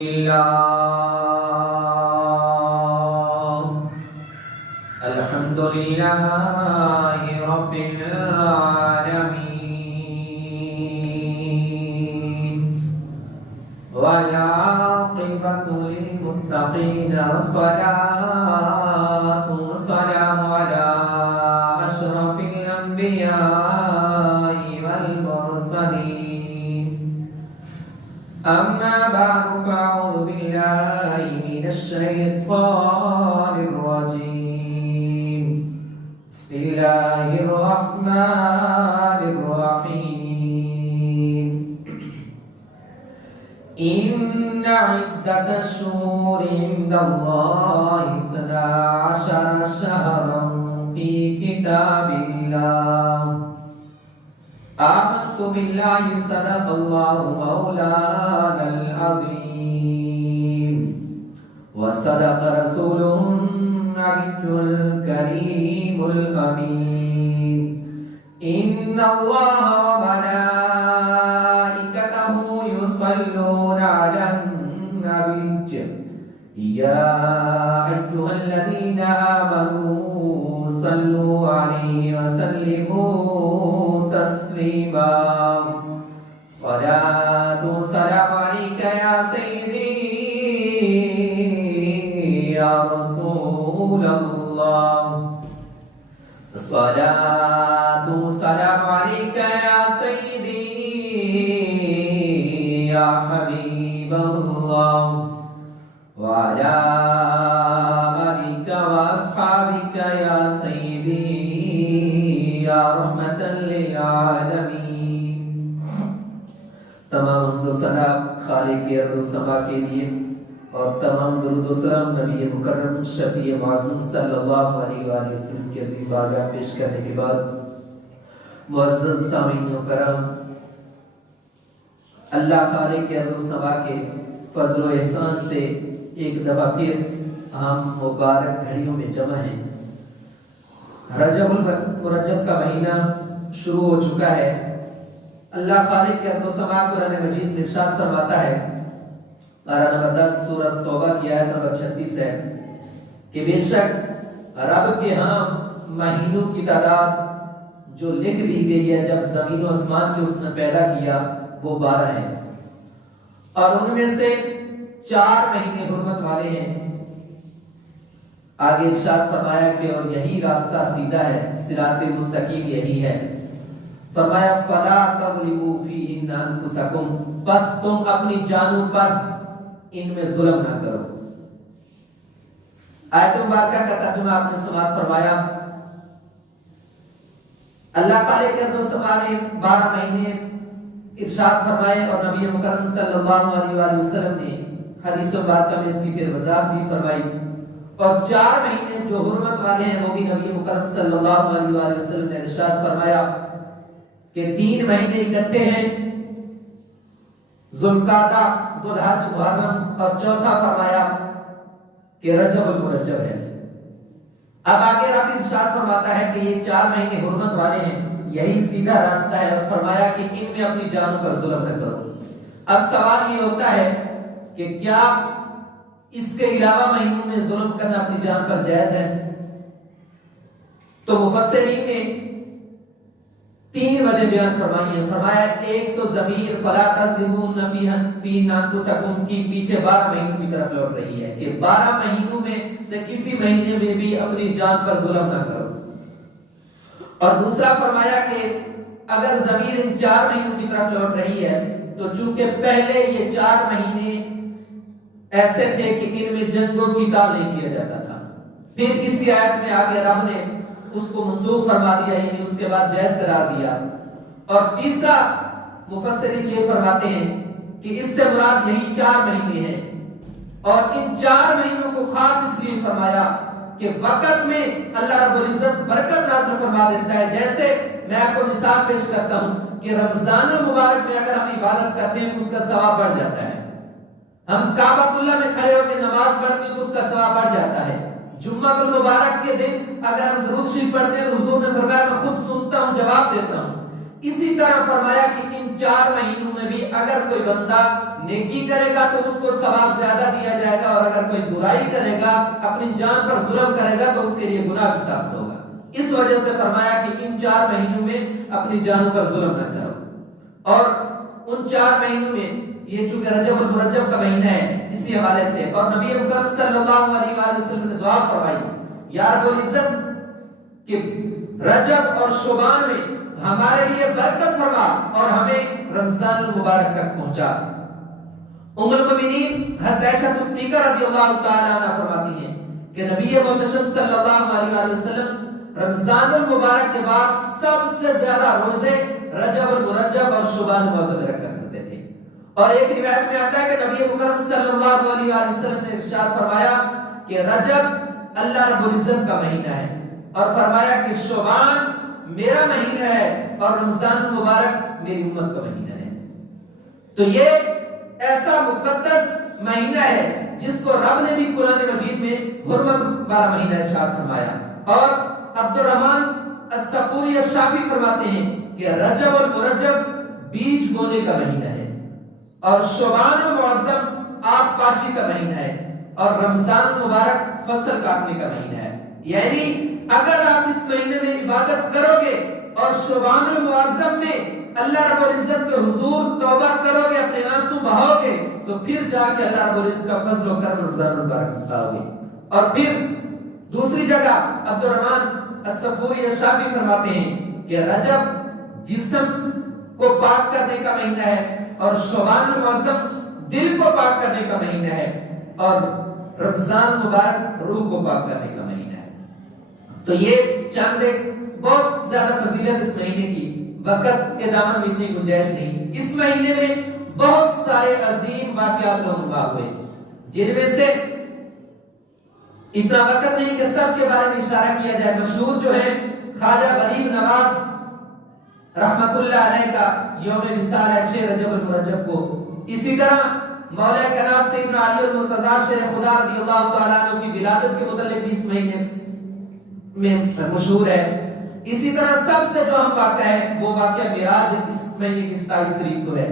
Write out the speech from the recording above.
الحمد لله رب العالمين والعاقبة للمتقين والصلاة والسلام على أشرف الأنبياء والمرسلين أما بعد فأعوذ بالله من الشيطان الرجيم بسم الله الرحمن الرحيم إن عدة الشهور عند الله 12 شهرا في كتاب الله آمنت بالله صدق الله مولانا العظيم وصدق رسوله النبي الكريم الأمين إن الله وملائكته يصلون على النبي يا أيها الذين آمنوا صلوا عليه وسلموا تسليما صلاة سلام عليك يا سيدي يا رسول الله صلاة سلام عليك يا سيدي يا حبيب الله وعلى آلك وأصحابك يا سيدي یا رحمت للعالمین۔ تمام حمد و ثنا خالق ارض و سما کے لیے اور تمام درود و سلام نبی مکرم شفیع معظم صلی اللہ علیہ وآلہ وسلم کی عظیم بارگاہ پیش کرنے کے بعد معزز سامعین و کرام، اللہ خالق ارض و سما کے فضل و احسان سے ایک دفعہ پھر ہم مبارک گھڑیوں میں جمع ہیں۔ رجب المرجب کا مہینہ شروع ہو چکا ہے۔ اللہ خالق کے ارض و سما قرآن مجید میں ارشاد فرماتا ہے، پارہ نمبر 10 سورۃ توبہ کی آیت نمبر 36 ہے کہ بے شک رب کے ہاں مہینوں کی تعداد جو لکھ دی گئی ہے جب زمین و آسمان کو اس نے پیدا کیا وہ 12 ہے، اور ان میں سے 4 مہینے حرمت والے ہیں۔ آگے ارشاد فرمایا کہ اور یہی راستہ سیدھا ہے، صراط مستقیم یہی ہے۔ فرمایا فلا تظلموا فیہن انفسکم، بس تم اپنی جانوں پر ان میں ظلم نہ کرو۔ آیت مبارکہ کا ترجمہ آپ نے سماعت فرمایا۔ اللہ تعالی کے ارض و سما نے 12 مہینے ارشاد فرمائے اور نبی مکرم صلی اللہ علیہ وآلہ وسلم نے حدیث مبارکہ میں اس کی پھر وضاحت بھی فرمائی، اور 4 مہینے جو حرمت والے ہیں وہ بھی نبی مکرم صلی اللہ علیہ وآلہ وسلم نے ارشاد فرمایا کہ 3 مہینے اکٹھے ہیں، ذوالقعدہ، ذوالحج، محرم، اور چوتھا فرمایا کہ رجب المرجب ہے۔ اب آگے رب ارشاد فرماتا ہے کہ یہ 4 مہینے حرمت والے ہیں، یہی سیدھا راستہ ہے، اور فرمایا کہ ان میں اپنی جانوں پر ظلم نہ کرو۔ اب سوال یہ ہوتا ہے کہ کیا اس کے علاوہ مہینوں میں ظلم کرنا اپنی جان پر جائز ہے؟ تو مفسرین نے 3 وجہ بیان فرمائی ہیں۔ فرمایا ایک تو ضمیر فلا تظلمون فیہن انفسکم کی پیچھے 12 مہینوں کی طرف لوٹ رہی ہے کہ 12 مہینوں میں سے کسی مہینے میں بھی اپنی جان پر ظلم نہ کرو، اور دوسرا فرمایا کہ اگر ضمیر ان 4 مہینوں کی طرف لوٹ رہی ہے تو چونکہ پہلے یہ 4 مہینے ایسے تھے کہ ان میں جنگوں کی تال نہیں کیا جاتا تھا، پھر کسی آیت میں آگے رب نے اس کو منسوخ فرما دیا، یعنی اس کے بعد جائز قرار دیا، اور تیسرا مفسرین یہ فرماتے ہیں کہ اس سے مراد یہی 4 مہینے ہیں، اور ان 4 مہینوں کو خاص اس لیے فرمایا کہ وقت میں اللہ رب العزت برکت نازل فرما دیتا ہے۔ جیسے میں آپ کو مثال پیش کرتا ہوں کہ رمضان المبارک میں اگر ہم عبادت کرتے ہیں تو اس کا ثواب بڑھ جاتا ہے، ہم کعبۃ اللہ میں کھڑے ہو کے نماز پڑھتے ہیں تو اس کا ثواب بڑھ جاتا ہے، جمعہ المبارک کے دن اگر ہم درود شریف پڑھتے ہیں تو حضور نے فرمایا میں خود سنتا ہوں جواب دیتا ہوں۔ اسی طرح فرمایا کہ ان 4 مہینوں میں بھی اگر کوئی بندہ نیکی کرے گا تو اس کو ثواب زیادہ دیا جائے گا، اور اگر کوئی برائی کرے گا، اپنی جان پر ظلم کرے گا، تو اس کے لیے گناہ بھی ثابت ہوگا۔ اس وجہ سے فرمایا کہ ان 4 مہینوں میں اپنی جانوں پر ظلم نہ کرو۔ اور ان 4 مہینوں میں یہ چونکہ رجب المرجب کا مہینہ ہے، اسی حوالے سے اور نبی اکرم صلی اللہ علیہ وآلہ وسلم نے دعا فرمائی، یا رب العزت کہ رجب اور شعبان میں ہمارے لیے برکت فرما اور ہمیں رمضان المبارک تک پہنچا۔ ام المؤمنین حضرت عائشہ صدیقہ رضی اللہ تعالی عنہا فرماتی ہیں کہ نبی محتشم صلی اللہ علیہ وآلہ وسلم رمضان المبارک کے بعد سب سے زیادہ روزے رجب المرجب اور شعبان المعظم میں رکھا کرتے تھے۔ اور ایک روایت میں آتا ہے کہ نبی اکرم صلی اللہ علیہ وآلہ وسلم نے ارشاد فرمایا کہ رجب اللہ رب العزت کا مہینہ ہے، اور فرمایا کہ شعبان میرا مہینہ ہے اور رمضان المبارک میری امت کا مہینہ ہے۔ تو یہ ایسا مقدس مہینہ ہے جس کو رب نے بھی قرآن مجید میں حرمت والا مہینہ ارشاد فرمایا۔ اور عبد الرحمن الصفوری الشافعی فرماتے ہیں کہ رجب المرجب بیج بونے کا مہینہ ہے، اور شعبان المعظم آب پاشی کا مہینہ ہے، اور رمضان المبارک فصل کاٹنے کا مہینہ ہے۔ یعنی اگر آپ اس مہینے میں عبادت کرو گے اور شعبان المعظم میں اللہ رب العزت کے حضور توبہ کرو گے، اپنے آنسو بہاؤ گے، تو پھر جا کے اللہ رب العزت کا فضل و کرم رمضان المبارک پاؤ گے۔ اور پھر دوسری جگہ عبد الرحمن الصفوری الشافعی فرماتے ہیں کہ رجب جسم کو پاک کرنے کا مہینہ ہے، اور شعبان المعظم دل کو پاک کرنے کا مہینہ ہے، اور رمضان مبارک روح کو پاک کرنے کا مہینہ ہے۔ تو یہ چند ایک بہت زیادہ فضیلت اس مہینے کی، وقت کے دامن میں اتنی گنجائش نہیں۔ اس مہینے میں بہت سارے عظیم واقعات رونما ہوئے، جن میں سے اتنا وقت نہیں کہ سب کے بارے میں اشارہ کیا جائے۔ مشہور جو ہے خواجہ غریب نواز رحمت اللہ علیہ کا یوم وصال ہے 6 رجب المرجب کو۔ اسی طرح مولا کائنات سیدنا علی المرتضی شیر خدا رضی اللہ تعالیٰ عنہ کی ولادت کے متعلق بھی اس مہینے میں مشہور ہے۔ اسی طرح سب سے جو اہم واقعہ ہے وہ واقعہ معراج اس مہینے کی 27 تاریخ کو ہے۔